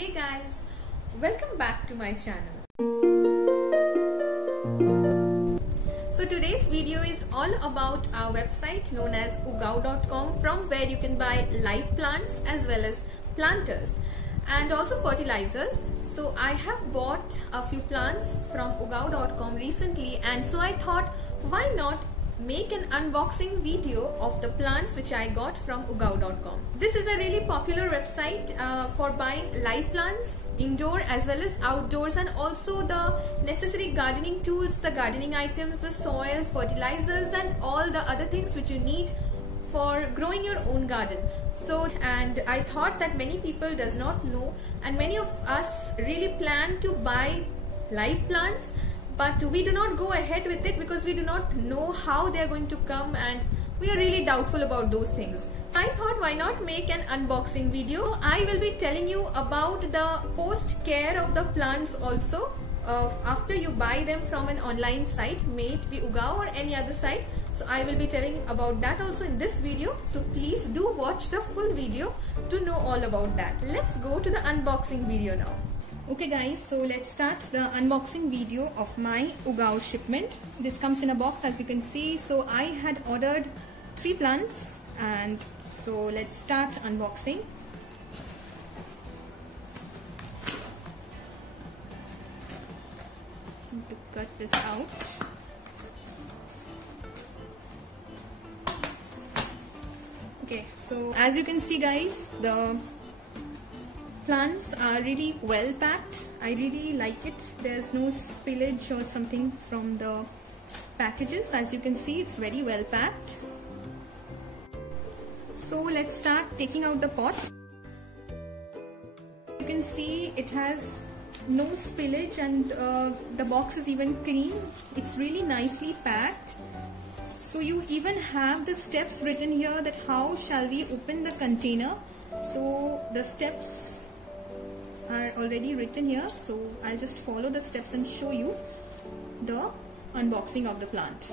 Hey guys, welcome back to my channel. So today's video is all about our website known as ugao.com, from where you can buy live plants as well as planters and also fertilizers. So I have bought a few plants from ugao.com recently, and so I thought, why not make an unboxing video of the plants which I got from ugao.com. This is a really popular website for buying live plants, indoor as well as outdoors, and also the necessary gardening tools, the gardening items, the soil, fertilizers and all the other things which you need for growing your own garden. And I thought that many people does not know, and many of us really plan to buy live plants, but we do not go ahead with it because we do not know how they are going to come, and we are really doubtful about those things. I thought, why not make an unboxing video. I will be telling you about the post care of the plants also after you buy them from an online site, may it be Ugao or any other site. So I will be telling about that also in this video, so please do watch the full video to know all about that. Let's go to the unboxing video now. Okay guys, so let's start the unboxing video of my Ugao shipment. This comes in a box, as you can see. So I had ordered 3 plants, and so let's start unboxing. To cut this out. Okay, so as you can see guys, the plants are really well packed. I really like it. There's no spillage or something from the packages. As you can see, it's very well packed. So let's start taking out the pot. You can see it has no spillage, and the box is even clean. It's really nicely packed. So you even have the steps written here, that how shall we open the container. So the steps are already written here, so I'll just follow the steps and show you the unboxing of the plant.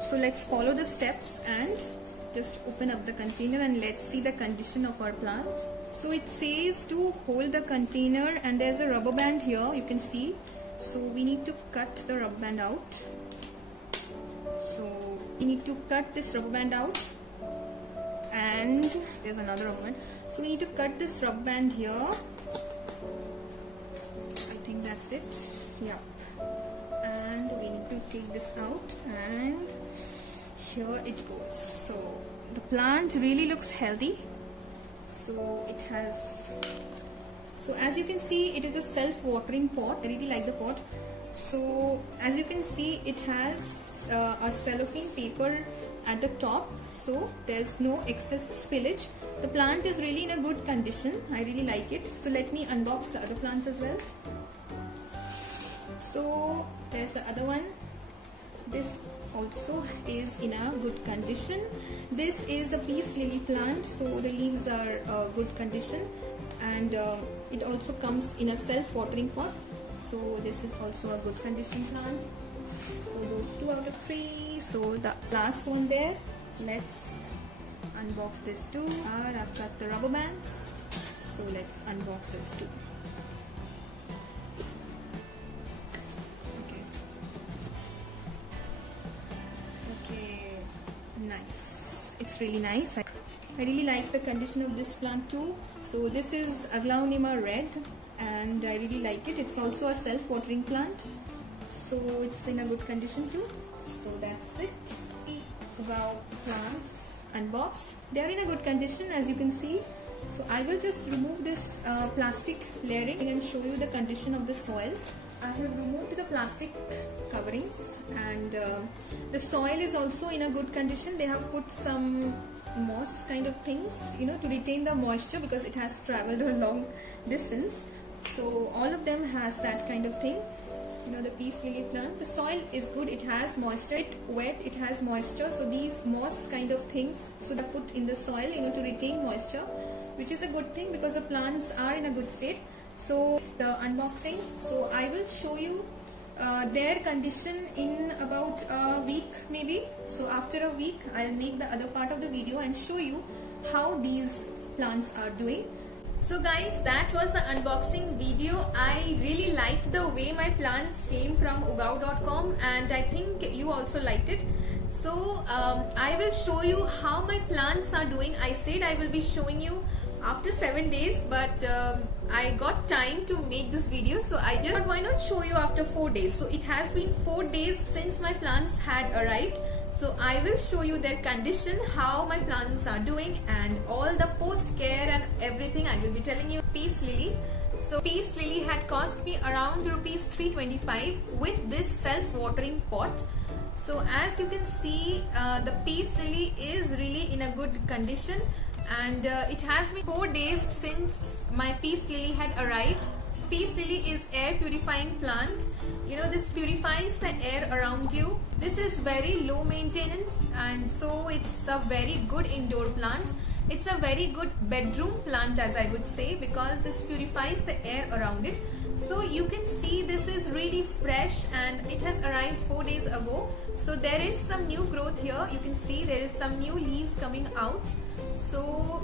So let's follow the steps and just open up the container, and let's see the condition of our plant. So it says to hold the container, and there's a rubber band here, you can see. So we need to cut the rubber band out. So we need to cut this rubber band out, and there's another rubber band. So we need to cut this rubber band here. I think that's it. Yeah. And we need to take this out, and here it goes. So the plant really looks healthy. So it has, so as you can see, it is a self-watering pot. I really like the pot. So as you can see, it has a cellophane paper at the top, so there's no excess spillage. The plant is really in a good condition. I really like it. So let me unbox the other plants as well. So there's the other one. This also is in a good condition. This is a peace lily plant, so the leaves are good condition, and it also comes in a self-watering pot. So this is also a good condition plant. So those 2 out of 3. So the last one there, let's unbox this too. I've got the rubber bands, so let's unbox this too. Okay, nice. It's really nice. I really like the condition of this plant too. So this is Aglaonema red, and I really like it. It's also a self-watering plant, so it's in a good condition too. So that's it. About plants unboxed. They are in a good condition, as you can see. So I will just remove this plastic layering and show you the condition of the soil. I have removed the plastic coverings, and the soil is also in a good condition. They have put some moss kind of things, to retain the moisture, because it has traveled a long distance. So all of them has that kind of thing. The peace lily plant, the soil is good, it has moisture, it's wet, it has moisture. So these moss kind of things, so they put in the soil, to retain moisture, which is a good thing because the plants are in a good state. So the unboxing, so I will show you their condition in about a week maybe. So after a week, I'll make the other part of the video and show you how these plants are doing. So guys, that was the unboxing video. I really liked the way my plants came from Ugao.com, and I think you also liked it. So I will show you how my plants are doing. I said I will be showing you after 7 days, but I got time to make this video, so I just thought, why not show you after 4 days. So it has been 4 days since my plants had arrived. So I will show you their condition, how my plants are doing, and all the post care and everything I will be telling you. Peace Lily. So Peace Lily had cost me around rupees 325 with this self-watering pot. So as you can see, the Peace Lily is really in a good condition, and it has been 4 days since my Peace Lily had arrived. Peace Lily is air purifying plant. You know, this purifies the air around you. This is very low maintenance, and so it's a very good indoor plant. It's a very good bedroom plant, as I would say, because this purifies the air around it. So you can see this is really fresh, and it has arrived 4 days ago. So there is some new growth here. You can see there is some new leaves coming out. So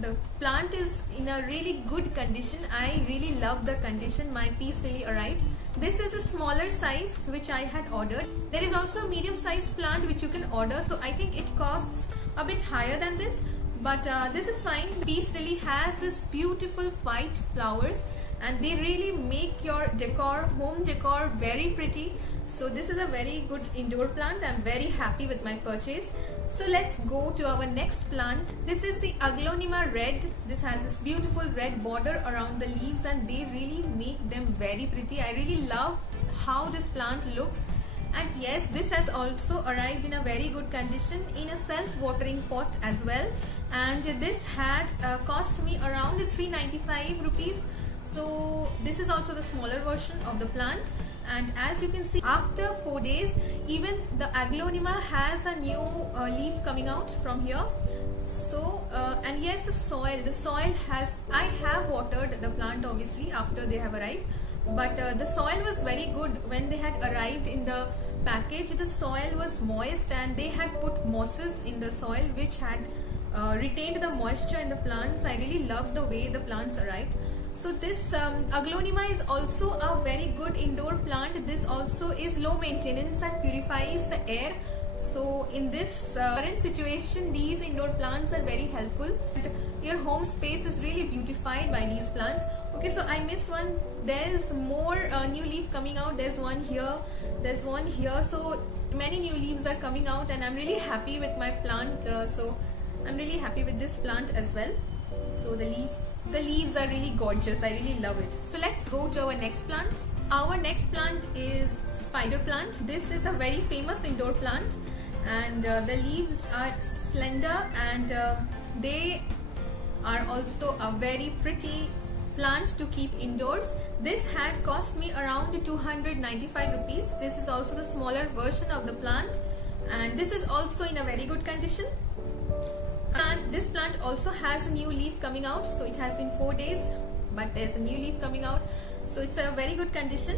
the plant is in a really good condition. I really love the condition my Peace Lily arrived. This is a smaller size which I had ordered. There is also a medium sized plant which you can order. So I think it costs a bit higher than this, but this is fine. Peace Lily has this beautiful white flowers, and they really make your decor, home decor, very pretty. So this is a very good indoor plant. I'm very happy with my purchase. So let's go to our next plant. This is the Aglaonema red. This has this beautiful red border around the leaves, and they really make them very pretty. I really love how this plant looks. And yes, this has also arrived in a very good condition in a self-watering pot as well. And this had cost me around 395 rupees. So this is also the smaller version of the plant, and as you can see, after 4 days, even the Aglaonema has a new leaf coming out from here. So and yes, the soil has, I have watered the plant obviously after they have arrived, but the soil was very good when they had arrived in the package. The soil was moist, and they had put mosses in the soil which had retained the moisture in the plants. I really love the way the plants arrived. So this Aglaonema is also a very good indoor plant. This also is low maintenance and purifies the air. So in this current situation, these indoor plants are very helpful. Your home space is really beautified by these plants. Okay, so I missed one. There's more new leaf coming out. There's one here. There's one here. So many new leaves are coming out, and I'm really happy with my plant. So I'm really happy with this plant as well. So the leaves are really gorgeous. I really love it. So let's go to our next plant. Our next plant is spider plant. This is a very famous indoor plant, and the leaves are slender, and they are also a very pretty plant to keep indoors. This had cost me around 295 rupees. This is also the smaller version of the plant, and this is also in a very good condition. And this plant also has a new leaf coming out. So it has been 4 days, but there's a new leaf coming out. So it's a very good condition.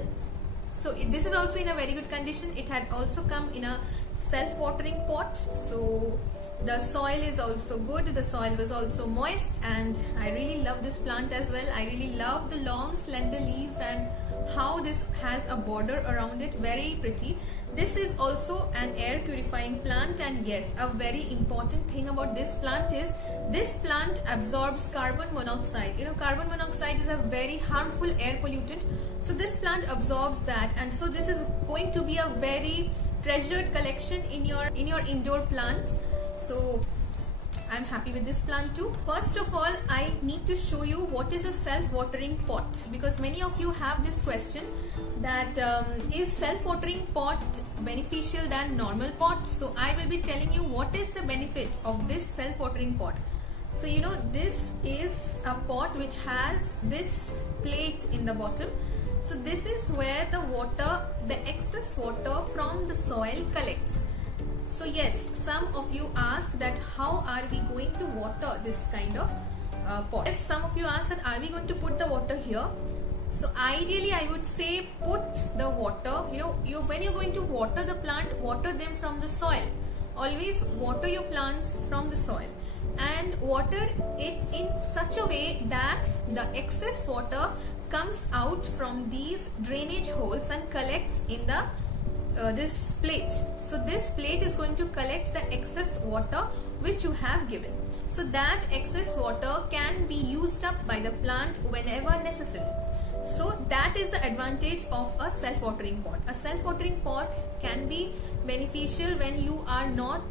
So this is also in a very good condition. It had also come in a self-watering pot. So the soil is also good. The soil was also moist, and I really love this plant as well. I really love the long slender leaves and how this has a border around it. Very pretty. This is also an air purifying plant, and yes, a very important thing about this plant is this plant absorbs carbon monoxide. You know, carbon monoxide is a very harmful air pollutant. So this plant absorbs that, and so this is going to be a very treasured collection in your indoor plants. So I'm happy with this plant too. First of all, I need to show you what is a self-watering pot, because many of you have this question that is self-watering pot beneficial than normal pot. So I will be telling you what is the benefit of this self-watering pot. So you know, this is a pot which has this plate in the bottom. So this is where the water, the excess water from the soil collects. So yes, some of you ask that how are we going to water this kind of pot? Yes, some of you ask that are we going to put the water here? So ideally I would say put the water, when you're going to water the plant, water them from the soil. Always water your plants from the soil. and water it in such a way that the excess water comes out from these drainage holes and collects in the this plate. So this plate is going to collect the excess water which you have given. So that excess water can be used up by the plant whenever necessary. So that is the advantage of a self-watering pot. A self-watering pot can be beneficial when you are not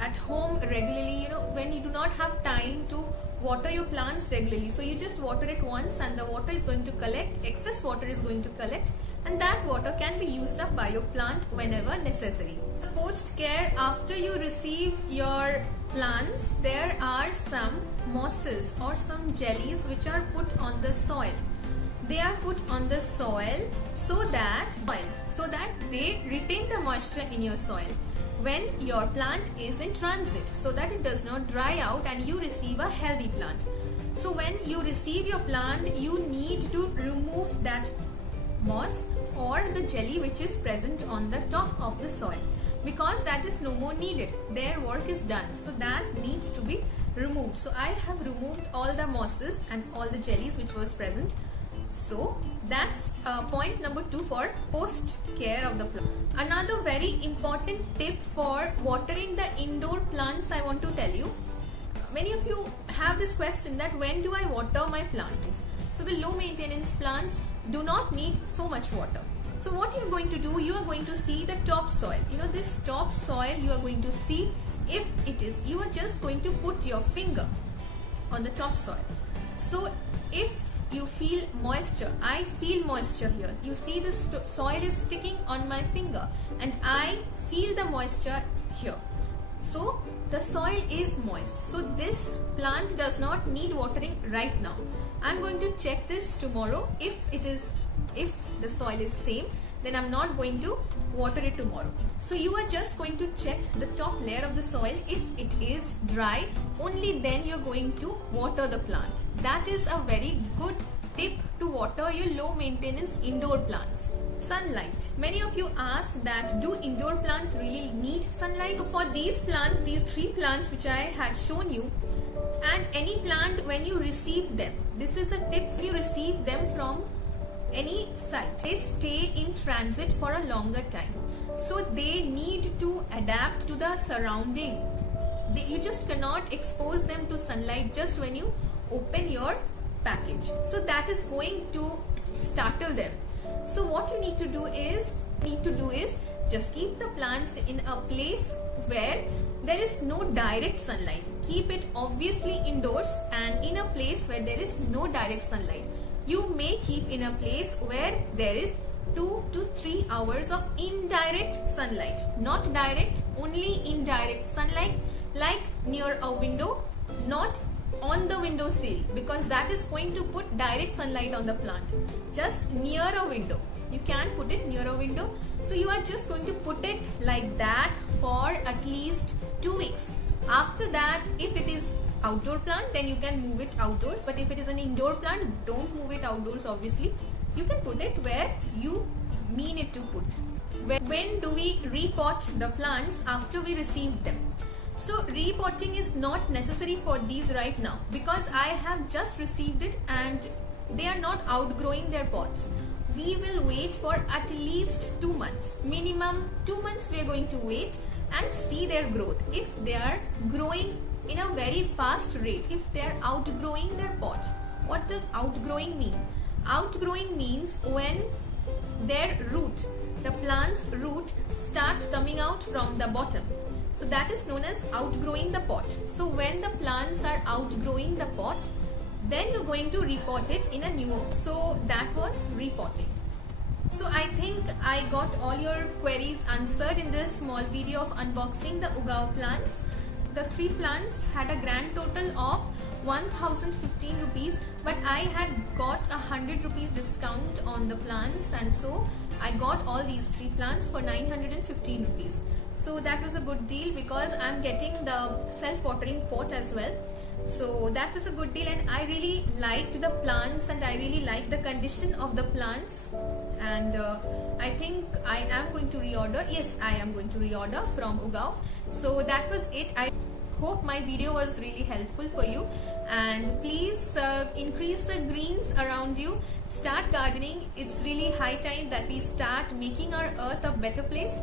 at home regularly, when you do not have time to water your plants regularly. So you just water it once and the water is going to collect, excess water is going to collect, and that water can be used up by your plant whenever necessary. The post care, after you receive your plants, there are some mosses or some jellies which are put on the soil. They are put on the soil so that they retain the moisture in your soil when your plant is in transit, so that it does not dry out and you receive a healthy plant. So when you receive your plant, you need to remove that moss or the jelly which is present on the top of the soil, because that is no more needed. Their work is done, so that needs to be removed. So I have removed all the mosses and all the jellies which was present. So that's point number 2 for post care of the plant. Another very important tip for watering the indoor plants I want to tell you. Many of you have this question that when do I water my plants? So the low maintenance plants do not need so much water. So what you're going to do, you are going to see the top soil. This top soil, you are going to see if it is, you are just going to put your finger on the top soil. So if you feel moisture, I feel moisture here. You see the soil is sticking on my finger and I feel the moisture here. So the soil is moist. So this plant does not need watering right now. I'm going to check this tomorrow. If the soil is same, then I'm not going to water it tomorrow. So you are just going to check the top layer of the soil. If it is dry, only then you're going to water the plant. That is a very good tip to water your low maintenance indoor plants. Sunlight. Many of you ask that do indoor plants really need sunlight? So for these plants, these 3 plants which I had shown you, and any plant when you receive them, this is a tip, when you receive them from any site, they stay in transit for a longer time. So they need to adapt to the surrounding. You just cannot expose them to sunlight just when you open your package. So that is going to startle them. So what you need to do is just keep the plants in a place where there is no direct sunlight. Keep it obviously indoors and in a place where there is no direct sunlight. You may keep in a place where there is 2 to 3 hours of indirect sunlight. Not direct, only indirect sunlight, like near a window, not on the window sill, because that is going to put direct sunlight on the plant. Just near a window. You can put it near a window. So you are just going to put it like that for at least 2 weeks. After that, if it is outdoor plant, then you can move it outdoors. But if it is an indoor plant, don't move it outdoors obviously. You can put it where you mean it to put. When do we repot the plants? After we receive them. So repotting is not necessary for these right now, because I have just received it and they are not outgrowing their pots. We will wait for at least 2 months. Minimum 2 months we are going to wait and see their growth. If they are growing in a very fast rate, if they are outgrowing their pot. What does outgrowing mean? Outgrowing means when their root, the plant's root, start coming out from the bottom. So that is known as outgrowing the pot. So when the plants are outgrowing the pot, then you're going to repot it in a new. So that was repotting. So I think I got all your queries answered in this small video of unboxing the Ugao plants. The 3 plants had a grand total of 1015 rupees, but I had got 100 rupees discount on the plants, and so I got all these 3 plants for 915 rupees. So that was a good deal because I'm getting the self-watering pot as well. So that was a good deal, and I really liked the plants and I really liked the condition of the plants, and I think I am going to reorder. Yes, I am going to reorder from Ugao. So that was it. I hope my video was really helpful for you, and please increase the greens around you. Start gardening. It's really high time that we start making our earth a better place,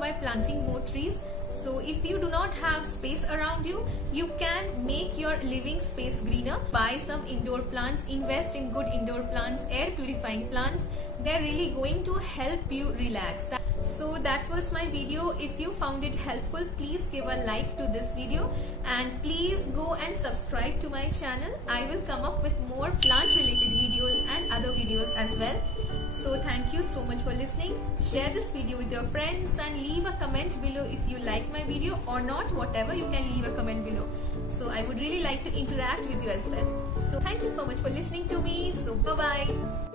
by planting more trees. So if you do not have space around you, you can make your living space greener. Buy some indoor plants, invest in good indoor plants, air purifying plants. They're really going to help you relax. So that was my video. If you found it helpful, please give a like to this video, and please go and subscribe to my channel. I will come up with more plant related videos and other videos as well. So thank you so much for listening. Share this video with your friends and leave a comment below if you like my video or not. Whatever, you can leave a comment below. So I would really like to interact with you as well. So thank you so much for listening to me. So bye bye.